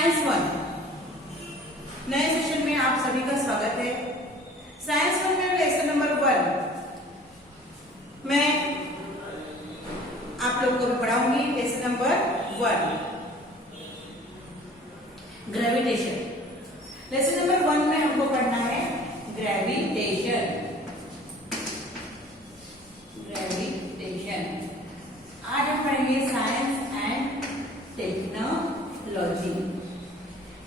Science one नए session में आप सभी का स्वागत है। साइंस वन में लेसन नंबर 1 मैं आप लोगों को भी पढ़ाऊंगी। Lesson number 1 gravitation. Lesson number 1 में हमको पढ़ना है ग्रेविटेशन। आज हम पढ़ेंगे साइंस एंड टेक्नोलॉजी।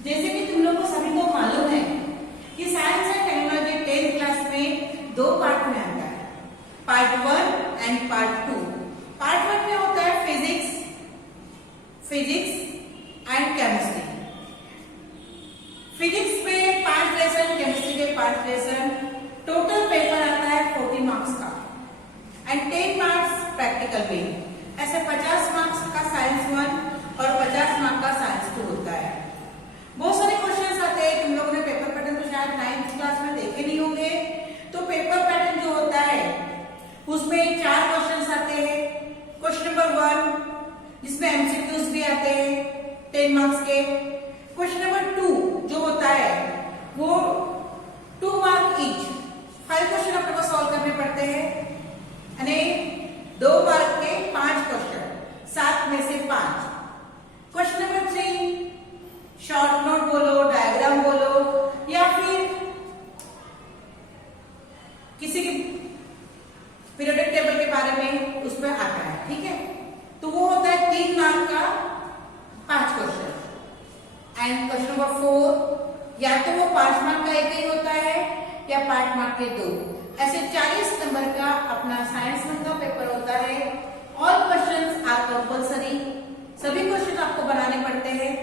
जैसे कि तुम लोग को सभी को मालूम है कि science and technology 10th class में 2 पार्ट में आता है, पार्ट 1 एंड पार्ट 2। पार्ट 1 में होता है फिजिक्स एंड केमिस्ट्री। फिजिक्स में 5 लेसन, केमिस्ट्री के 5 लेसन, टोटल पेपर आता है 40 मार्क्स का एंड 10 मार्क्स प्रैक्टिकल में। ऐसे 50 मार्क्स का साइंस 1 और 50 मार्क्स का साइंस 2 होता है। बहुत सारे क्वेश्चंस आते हैं, तुम लोगों ने पेपर पैटर्न तो शायद 9th क्लास में देखे नहीं होंगे। तो पेपर पैटर्न जो होता है उसमें 4 क्वेश्चंस आते हैं। क्वेश्चन नंबर 1 जिसमें एमसीक्यूज भी आते हैं 10 मार्क्स के। क्वेश्चन नंबर 2 जो होता है वो 2 मार्क ईच, 5 क्वेश्चन अपने को सॉल्व करने पड़ते हैं यानी 2 मार्क के 5 क्वेश्चन, 7 में से 5। क्वेश्चन नंबर 3 शॉर्ट नोट बोलो, डायग्राम बोलो या फिर किसी की पीरियोडिक टेबल के बारे में उसमें आता है, ठीक है। तो वो होता है 3 मार्क का 5 क्वेश्चन। एंड क्वेश्चन नंबर 4 या तो वो 5 मार्क का एक ही होता है या 5 मार्क के 2। ऐसे 40 नंबर का अपना साइंस 1 का पेपर होता है। ऑल क्वेश्चंस आर कंपल्सरी, सभी क्वेश्चन आपको बनाने पड़ते हैं।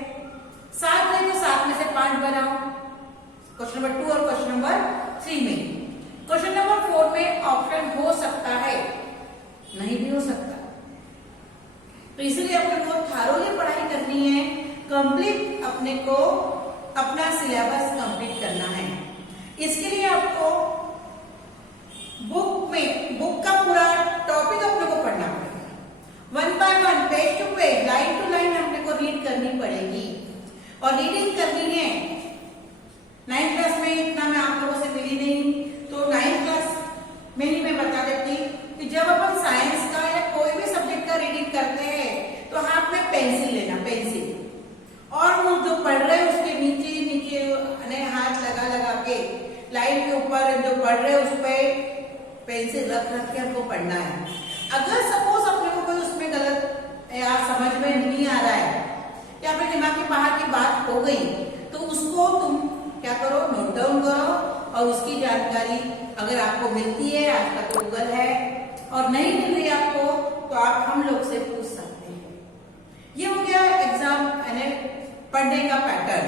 7 है तो 7 में से 5 बनाओ, क्वेश्चन नंबर 2 और क्वेश्चन नंबर 3 में। क्वेश्चन नंबर 4 में ऑप्शन हो सकता है, नहीं भी हो सकता। तो इसलिए अपने को थारोली पढ़ाई करनी है, कंप्लीट अपने को अपना सिलेबस कंप्लीट करना है। इसके लिए आपको बुक का पूरा टॉपिक अपने को पढ़ना पड़ेगा। 1 by 1 page to page, line to line अपने को रीड करनी पड़ेगी। और रीडिंग करनी है 9th क्लास में इतना मैं आप लोगों से मिली नहीं, तो 9th क्लास में ही मैं बता देती कि जब अपन साइंस का या कोई भी सब्जेक्ट का रीडिंग करते हैं तो हाथ में पेंसिल लेना, पेंसिल, और वो जो पढ़ रहे हैं उसके नीचे हाथ लगा लगा के लाइन के ऊपर जो पढ़ रहे हैं उस पर पेंसिल रख के हमको पढ़ना है। अगर सपोज अपने को कोई उसमें गलत या समझ में नहीं आ रहा है या अपने दिमाग के बाहर की बात हो गई तो उसको तुम क्या करो, नोट डाउन करो और उसकी जानकारी अगर आपको मिलती है, आज का तो गूगल है, और नहीं मिल रही आपको तो आप हम लोग से पूछ सकते हैं। ये हो गया एग्जाम यानी पढ़ने का पैटर्न।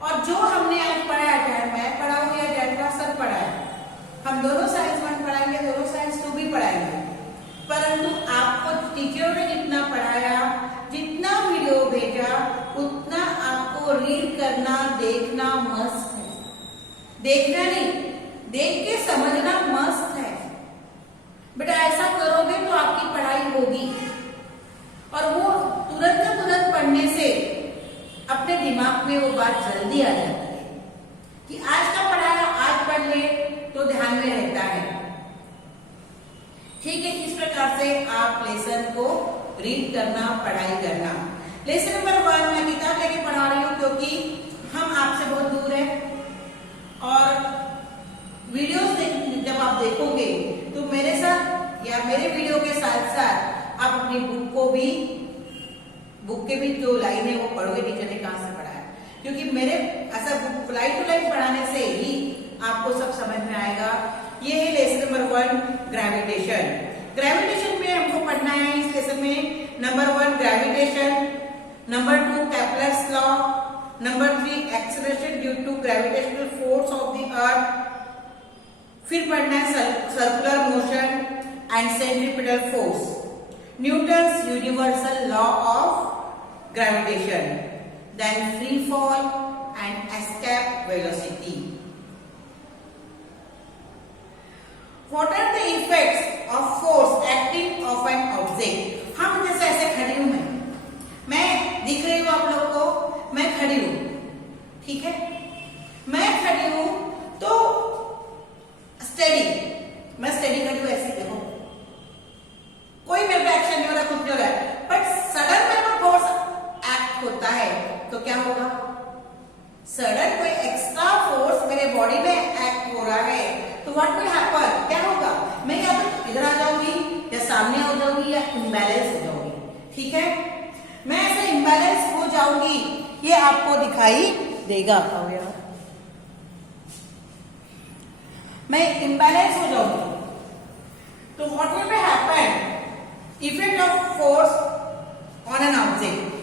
और जो हमने आज पढ़ा है, चाहे मैं पढ़ाऊं या जैसा सर पढ़ाए, हम दोनों साइंस 1 पढ़ाएंगे, दोनों साइंस 2 भी पढ़ाएंगे। परंतु आपको टीचरों ने जितना पढ़ाया, जितना वीडियो भेजा, उतना आपको रीड करना, देखना मस्त है। देखना नहीं, देख के समझना मस्त है। बेटा ऐसा करोगे तो आपकी पढ़ाई होगी। और वो तुरंत पढ़ने से अपने दिमाग में वो बात जल्दी आ जाती है कि आज का पढ़ाया आज पढ़ ले तो ध्यान में रहता है। ठीक है, इस प्रकार से आप लेसन को रीड करना, पढ़ाई करना। लेसन नंबर 1 मैं किताब लेके पढ़ा रही हूँ क्योंकि हम आपसे बहुत दूर हैं और वीडियोस जब आप देखोगे तो मेरे साथ या मेरे वीडियो के साथ साथ आप अपनी बुक के भी जो लाइन है वो पढ़ोगे, टीचर ने कहाँ से पढ़ा है। क्योंकि मेरे ऐसा बुक लाइन टू लाइन पढ़ाने से ही आपको सब समझ में आएगा। ये है लेसन नंबर 1 ग्रेविटेशन। ग्रेविटेशन में हमको पढ़ना है इस लेसन में number 1 gravitation, number 2 Kepler's law, number 3 acceleration due to gravitational force of the earth. फिर पढ़ना है circular motion and centripetal force, Newton's universal law of gravitation, then free fall and escape velocity. What are the effects of force acting of an object? हम जैसे ऐसे खड़ी हूं, मैं दिख रही हूं आप लोग को, मैं खड़ी हूं, सडन कोई एक्स्ट्रा फोर्स मेरे बॉडी में एक्ट हो रहा है तो व्हाट विल हैपन, क्या होगा, मैं या तो इधर आ जाऊंगी या सामने हो जाऊंगी या इम्बैलेंस हो जाऊंगी, ठीक है, मैं ऐसे इम्बैलेंस हो जाऊंगी, ये आपको दिखाई देगा, मैं इम्बैलेंस हो जाऊंगी तो what will happen, effect of force on an object.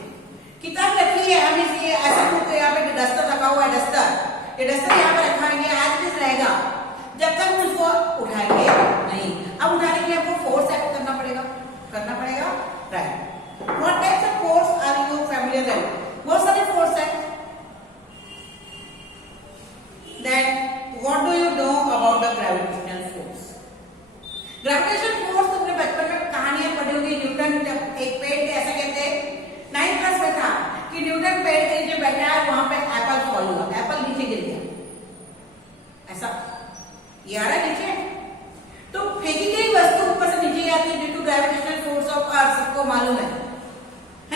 किताब रखी है, हम इसे ऐसा कुछ यहाँ पे डस्टर रखा हुआ है, डस्टर, ये डस्टर यहाँ पे रखा है, आज भी रहेगा जब तक उसको उठाएंगे नहीं। अब उठाने के लिए आपको फोर्स एक्ट करना पड़ेगा, right. What types of force are you familiar with, बहुत सारे फोर्स है। Then what do you know about the gravitational force. Gravitational force तुमने बचपन में कहानियां पढ़ी होगी, न्यूटन एक पेड़ पे, ऐसा कहते हैं 9th क्लास में था कि न्यूटन पेड़ के नीचे बैठा है, वहां पे एप्पल फॉल हुआ, एप्पल नीचे गिर गया, ऐसा ये आ रहा है नीचे, तो फेंकी गई वस्तु ऊपर से नीचे आती है due to gravitational force of earth, सबको मालूम है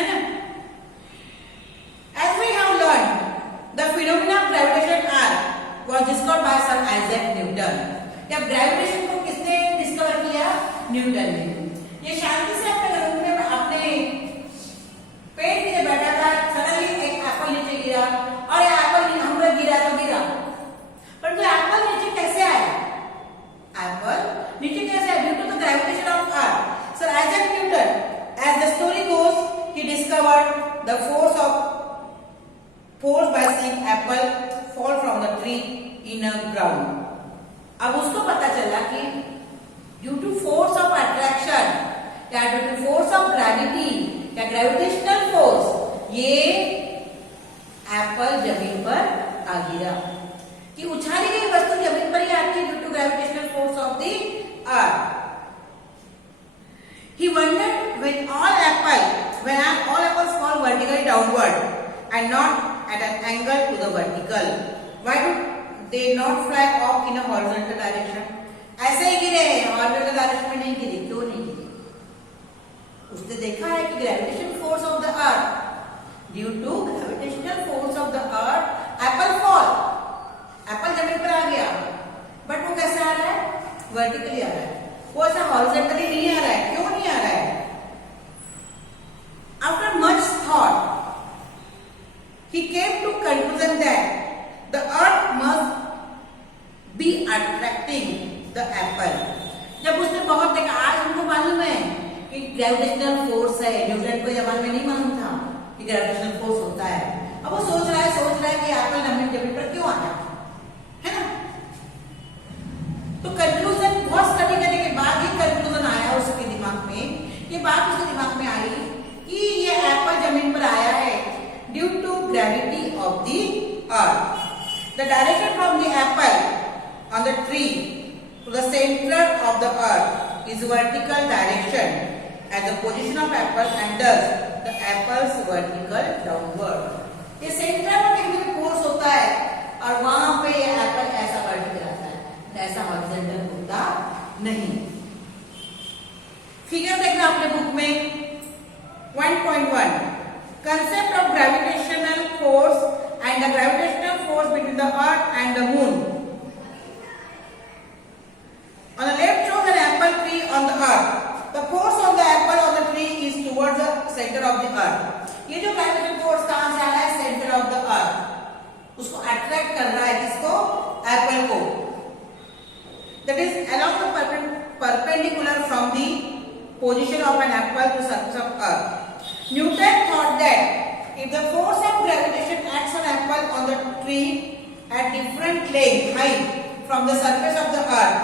ना। As we have learned, the phenomena of gravitation was discovered by Sir Isaac Newton. जब ग्रेविटेशन को किसने डिस्कवर किया, न्यूटन ने। ये शांति से अपने रूम में अपने पेड़ नीचे बैठा था, सडनली एक एप्पल नीचे गिरा और ये एप्पल हम पर गिरा तो गिरा, पर जो एप्पल नीचे कैसे आया, एप्पल नीचे कैसे आया, due to the gravitation of earth. Sir Isaac Newton, as the story goes, he discovered the force by seeing apple fall from the tree in a ground. अब उसको पता चला कि due to force of attraction या due to force of gravity या gravitational force, ये apple जमीन पर आ गिरा, कि उछाली गई वस्तु जमीन पर ही आती है due to gravitational force of the earth. He wondered when all apples fall vertically downward and not at an angle to the vertical, why do they not fly off in a horizontal direction? ऐसे ही गिरे, horizontal direction में नहीं गिरे, क्यों नहीं गिरे? उसने देखा है कि gravitation force of the earth, due to gravitational force of the earth apple fall, apple जमीन पर आ गया, बट वो कैसे आ रहा है, वर्टिकली आ रहा है, वो ऐसा हॉरिजॉन्टली नहीं आ रहा है, क्यों नहीं आ रहा है? After much thought he came to conclusion that the earth must be attracting the apple. जब उसने बहुत देखा, आज हमको मालूम है कि ग्रेविटेशनल फोर्स है, न्यूटन को जमाने में नहीं मालूम था कि ग्रेविटेशनल फोर्स होता है। अब वो सोच रहा है कि एप्पल जमीन पर क्यों आया है ना। तो कंक्लूजन, बहुत स्टडी करने के बाद ही कंक्लूजन आया उसके दिमाग में, ये बात उसके दिमाग में आई कि ये एप्पल जमीन पर आया है due to gravity of the earth. The direction from the apple on the tree to the center of the earth is vertical direction at the position of apple and thus the apple's vertical downward. ये centre में कहीं force होता है और वहां पे ये Apple ऐसा वर्टिकल आता है, ऐसा हॉरिजॉन्टल होता नहीं। फिगर देखना अपने बुक में 1.1 concept of gravitational force and the gravitational force between the earth and the moon. On the left shows an apple tree on the earth. The force on the apple on the tree is towards the center of the earth. ये जो gravitational force कहाँ से आ रहा है, center of the earth, उसको attract कर रहा है, किसको, apple को। That is along the perpendicular from the position of an apple to surface of earth. Newton thought that if the force of gravitation acts on apple on the tree at different length height from the surface of the earth,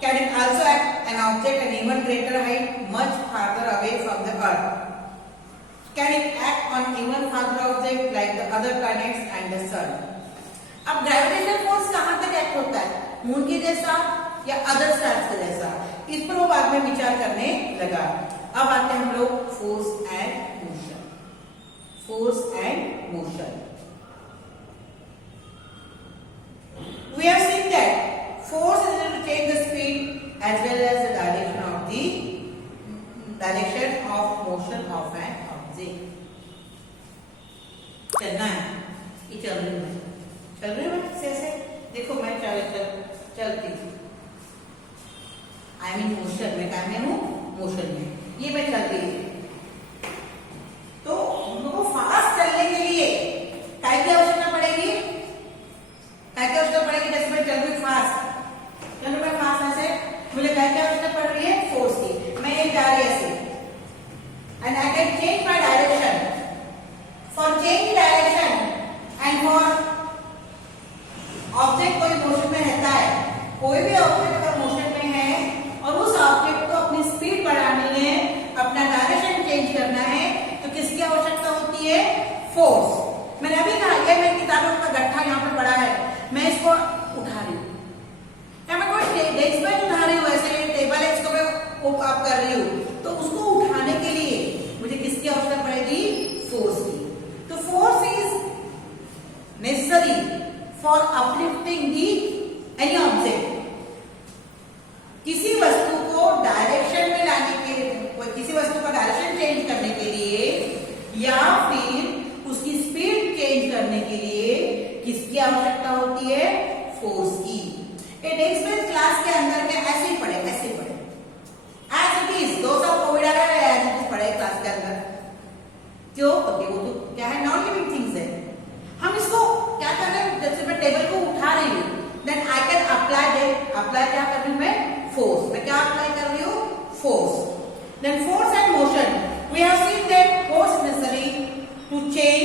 can it also act an object at even greater height much farther away from the earth? Can it act on even farther object like the other planets and the sun? अब gravitational force कहाँ तक act होता है, moon के जैसा या other stars के जैसा, इस पर वो बाद में विचार करने लगा। अब आते हैं हम लोग force and motion. Force and motion, we have seen that force is able to change the speed as well as the direction of motion of an object. चलना है, ये चल रही है। चल रही हूँ ऐसे, देखो मैं चलती हूँ, आई मीन मोशन में, क्या मैं हूँ मोशन में, ये मैं चल रही हूँ। तो हमको फास्ट चलने के लिए काय की आवश्यकता पड़ेगी, काय की आवश्यकता पड़ेगी। जैसे मैं चल रही फास्ट, चलो मैं फास्ट ऐसे, मुझे काय की आवश्यकता पड़ रही है, फोर्स की। मैं ये जा रही ऐसे, and I can change my direction. For change direction and for object कोई मोशन में रहता है, कोई भी ऑब्जेक्ट अगर मोशन में है और उस ऑब्जेक्ट को अपनी स्पीड बढ़ानी है, अपना डायरेक्शन चेंज करना है, तो किसकी आवश्यकता होती है, फोर्स। मैंने अभी कहा, ये मैं किताबों का गट्ठा यहाँ पर पड़ा है, मैं इसको उठा रही हूँ, या मैं कोई डेस्क पे उठा रही हूँ, ऐसे टेबल है इसको मैं आप कर रही हूँ, तो उसको उठाने के लिए मुझे किसकी आवश्यकता पड़ेगी, फोर्स की। तो force is necessary for uplifting the any object. किसी वस्तु को डायरेक्शन में लाने के लिए, किसी वस्तु का डायरेक्शन चेंज करने के लिए, या फिर उसकी स्पीड चेंज करने के लिए किसकी आवश्यकता होती है, फोर्स की। एक एक्सप्रेस क्लास के अंदर के ऐसे ही पढ़े, ऐसे ही पढ़े, एज इट इज, दो सब कोविड आ रहा है, एज इट इज पढ़े क्लास के अंदर। क्यों? क्योंकि वो तो क्या है, नॉन लिविंग थिंग्स है। हम इसको क्या कर रहे हैं, जैसे मैं टेबल को उठा रही हूँ, देन आई कैन अप्लाई क्या कर रही हूँ मैं, फोर्स। मैं क्या अप्लाई कर रही हूँ, force. Then force and motion, we have seen that force necessary to change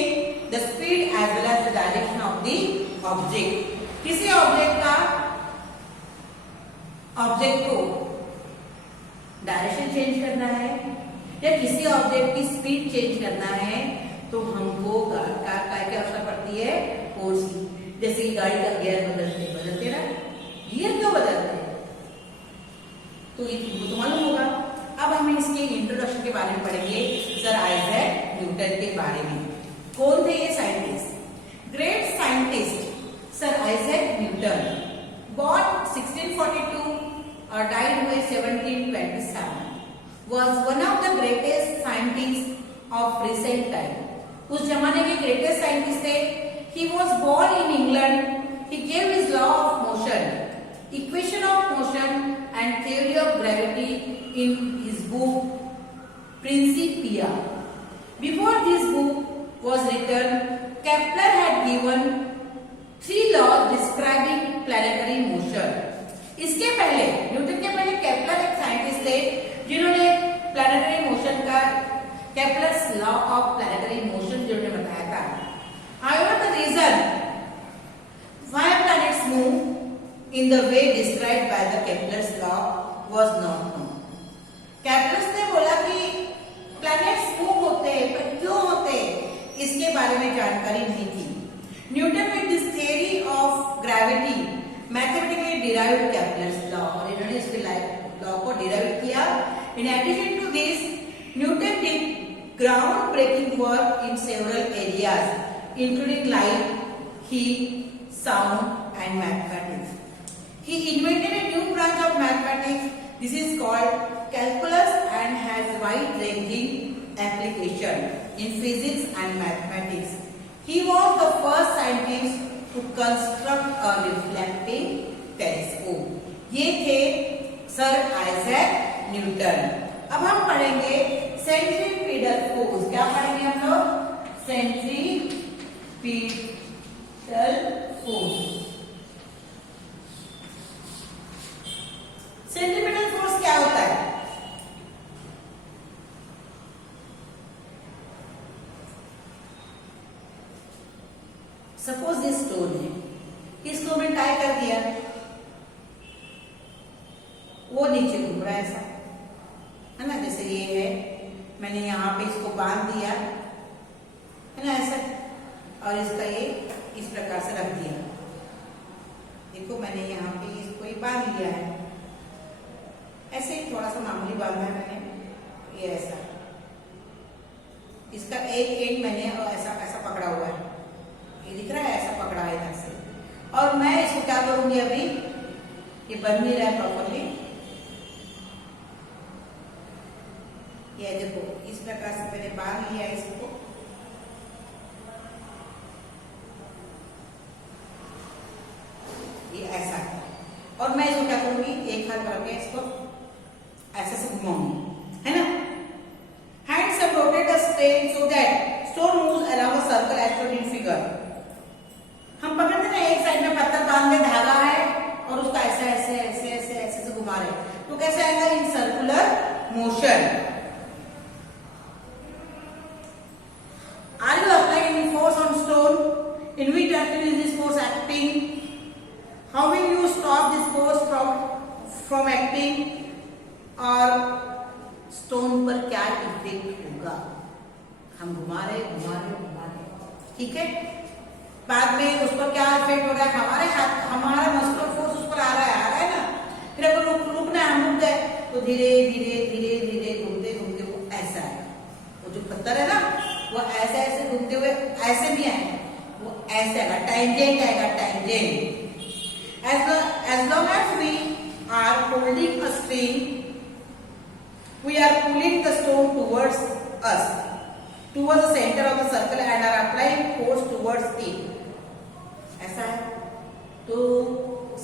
the speed as well as the direction of the object. किसी ऑब्जेक्ट को डायरेक्शन चेंज करना है या किसी ऑब्जेक्ट की स्पीड चेंज करना है, तो हमको काय की आवश्यकता पड़ती है, फोर्स की। जैसे कि गाड़ी का गियर बदलते ना, गियर क्यों बदलते हैं, तो ये तुमको तो मालूम होगा। अब हम इसके इंट्रोडक्शन के बारे में पढ़ेंगे, सर आइजैक न्यूटन के बारे में। कौन थे ये scientist? Great scientist sir Isaac Newton, born 1642 और died हुए 1727, was one of the greatest scientists of recent time. उस जमाने के ग्रेटेस्ट साइंटिस्ट थे। He was born in England. He gave his law of motion, equation of motion and theory of gravity in his book Principia. Before this book was written, Kepler had given 3 laws describing planetary motion. इसके पहले, Newton के पहले Kepler एक scientist थे जिन्होंने planetary motion का, Kepler's law of planetary motion जिन्होंने बताया था। However, the reason why planets move in the way described by the Kepler's law was not known. Kepler's ने बोला कि प्लैनेट्स मूव होते हैं, पर क्यों होते हैं, इसके बारे में जानकारी नहीं थी। Newton with this theory of gravity mathematically derive Kepler's law, और इन्होंने इसके लॉ को डिराइव किया। In addition to this, Newton did ground breaking work in several areas including light, heat, sound and mathematics. He invented a new branch of mathematics. This is called calculus and has wide-ranging application in physics and mathematics. He was the first scientist to construct a reflecting telescope. ये थे sir Isaac Newton. अब हम पढ़ेंगे centripetal force. क्या पढ़ेंगे हम लोग? Centripetal force. Centripetal force क्या होता है? सपोज दिस स्टोन है, इसको मैं टाई कर दिया, वो नीचे घूम रहा है ऐसा, है ना? जैसे ये है, मैंने यहाँ पे इसको बांध दिया, है ना, ऐसा, और इसका ये इस प्रकार से रख दिया। देखो मैंने यहाँ पे इसको ये बांध लिया है, ऐसे ही थोड़ा सा मामूली बांधा है मैंने, ये ऐसा, इसका एक एंड मैंने ऐसा ऐसा पकड़ा हुआ है, ये दिख रहा है, ऐसा पकड़ा है इधर से, और मैं इसको क्या करूंगी, अभी ये बन नहीं रहा है प्रॉपरली, ये देखो इस प्रकार से मैंने बांध लिया इसको, करके इसको ऐसे से घुमाऊंगी, है ना। Hands have rotated the stone so that stone moves along a circle as shown in figure. हम पकड़ते ना एक साइड में पत्थर बांध के धागा है और उसका ऐसे ऐसे ऐसे ऐसे ऐसे से घुमा रहे, तो कैसे आएगा? In circular motion. Are you applying any force on stone? In which direction is this force acting? How will you stop this force from acting? और स्टोन पर क्या इफेक्ट होगा? हम घुमा रहे, ठीक है। बाद में उस पर क्या इफेक्ट हो रहा है? हमारे हाथ, हमारा मस्कुलर फोर्स उस पर आ रहा है ना। फिर अगर रुकना है, हम रुक गए तो धीरे धीरे धीरे धीरे घूमते घूमते वो ऐसा है, वो जो पत्थर है ना वो ऐसे ऐसे घूमते हुए ऐसे भी आएगा, वो ऐसे आएगा, टैंजेंट आएगा, tangent. As long as we are holding a string, we are pulling the stone towards us, towards the center of the circle and are applying force towards it. ऐसा है, तो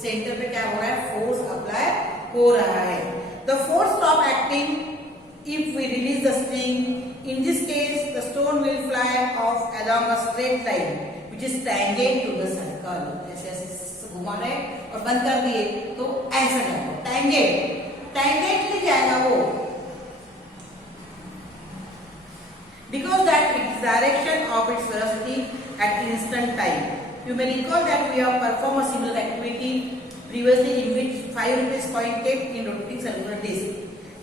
सेंटर पे क्या हो रहा है? फोर्स अप्लाई हो रहा है। The force stop acting if we release the string. In this case, the stone will fly off along a straight line, which is tangent to the circle. ऐसे ऐसे घुमा रहे और बंद कर दिए तो ऐसा जाएगा, टैंजेंटली जाएगा वो, because that its direction of its velocity at instant time. You may recall that we have performed a similar activity previously in which 5 rupees coin kept in rotating circular disc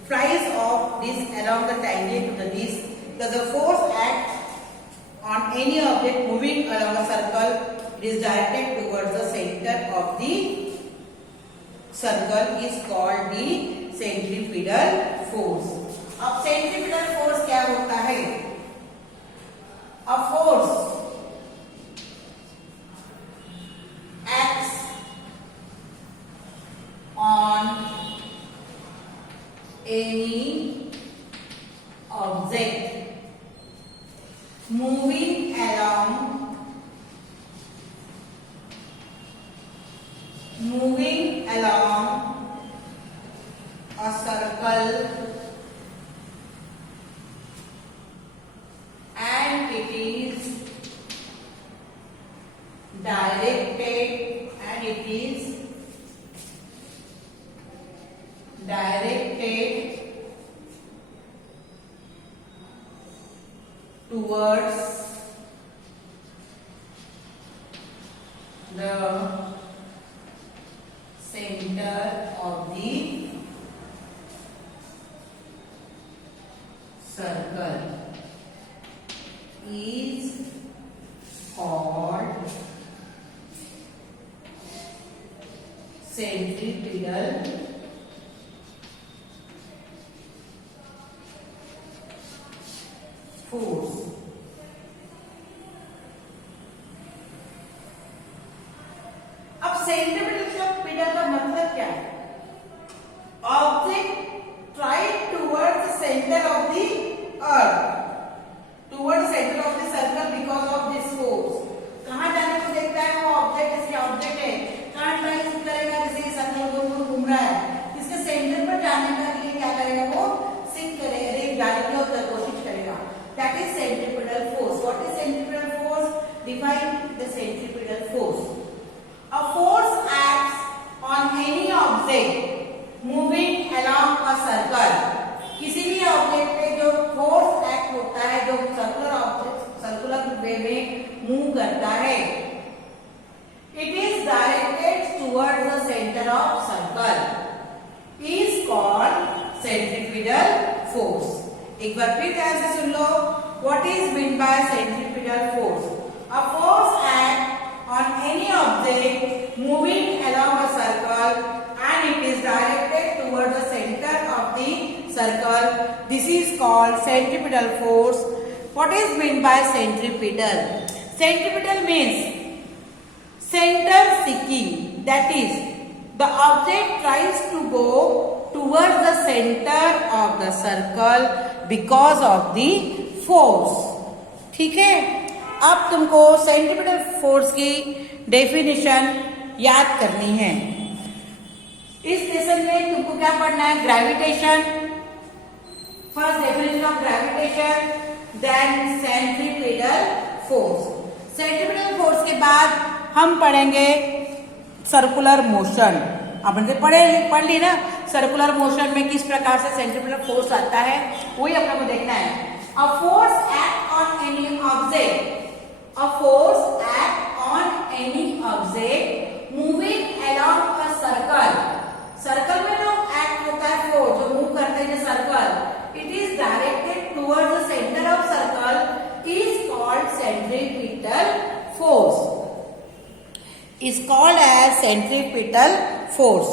flies off disc along the tangent to the disc. Because the force acts on any object moving along a circle, it is directed towards the center of the circle, is called the centripetal force. अब centripetal force क्या होता है? A force acts on any object moving along a circle and it is directed towards the center of the circle is called centripetal force. अब centripetal का मतलब क्या है? Object tried towards the centre of the earth, towards the centre of the circle because of this force. कहां जाने को देखता है वो ऑब्जेक्ट? जैसे ऑब्जेक्ट है, कहां ट्राई करेगा? जैसे सर्कल गोल घूम रहा है, इसके सेंटर पर जाने का लिए क्या करेगा? वो सिंक करेगा, जाने की कोशिश करेगा। That is centripetal force. What is centripetal force? Define the centripetal force. A force acts on any object moving along a circle. किसी भी ऑब्जेक्ट पे जो फोर्स एक्ट होता है, जो सर्कुलर वे में मूव करता है, it is directed towards the center of circle, is called centripetal force. एक बार फिर ध्यान से सुन लो, what is meant by centripetal force? A force acts on any object moving along a circle and it is directed towards the center of the circle. This is called centripetal force. What is meant by centripetal? Centripetal means center seeking. That is, the object tries to go towards the center of the circle because of the force. ठीक है, अब तुमको centripetal force की definition याद करनी है। इस lesson में तुमको क्या पढ़ना है? Gravitation, first definition of gravitation, then centripetal force. Centripetal force के बाद हम पढ़ेंगे सर्कुलर मोशन। अपन पढ़ ली ना, सर्कुलर मोशन में किस प्रकार से सेंट्रीपिटल फोर्स आता है, वही अपने को देखना है। A force act on any object, a force act on any object moving along a circle. Circle में जो एक्ट होता है फोर्स, जो मूव करते हैं circle, it is directed towards the centre of circle is called centripetal force, is called as centripetal force।